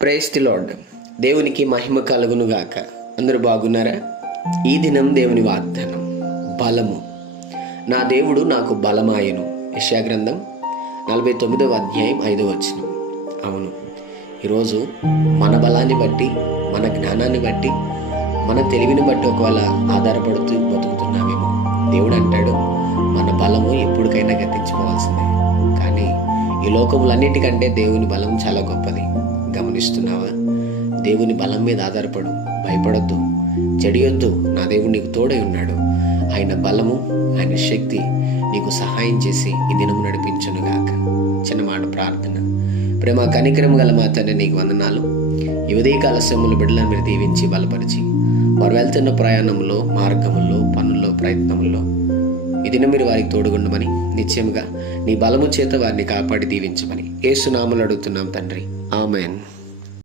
Praise the lord. దేవునికి మహిమ కలుగును గాక. అందరూ బాగున్నారా? ఈ దినం దేవుని వాగ్దానం, బలము. నా దేవుడు నాకు బలమాయను. యెషయా గ్రంథం 49వ అధ్యాయం 5వ వచనం. అవును, ఈరోజు మన బలాన్ని బట్టి, మన జ్ఞానాన్ని బట్టి, మన తెలివిని బట్టి ఒకవేళ ఆధారపడుతూ బతుకుతున్నామేమో. దేవుడు అంటాడు, మన బలము ఎప్పటికైనా గతించుకోవాల్సిందే. కానీ ఈ లోకములన్నిటికంటే దేవుని బలం చాలా గొప్పది. గమనిస్తున్నావా? దేవుని బలం మీద ఆధారపడు, భయపడొద్దు, చెడియొద్దు. నా దేవుడు నీకు తోడై ఉన్నాడు. ఆయన బలము, ఆయన శక్తి నీకు సహాయం చేసి ఈ దినము నడిపించునుగాక. చిన్న మాట ప్రార్థన. ప్రేమ కనికరం గల మా తండ్రి, నీకు వందనాలు. ఈ ఉదయకాల సమయంలో బిడ్డలను మీరు దీవించి బలపరిచి, వారు వెళ్తున్న ప్రయాణంలో, మార్గముల్లో, పనుల్లో, ప్రయత్నముల్లో ఈ దినం మీరు వారికి తోడుగుండమని, నిశ్చయముగా నీ బలము చేత వారిని కాపాడి దీవించమని యేసు నామములో అడుగుతున్నాం తండ్రి. ఆమేన్.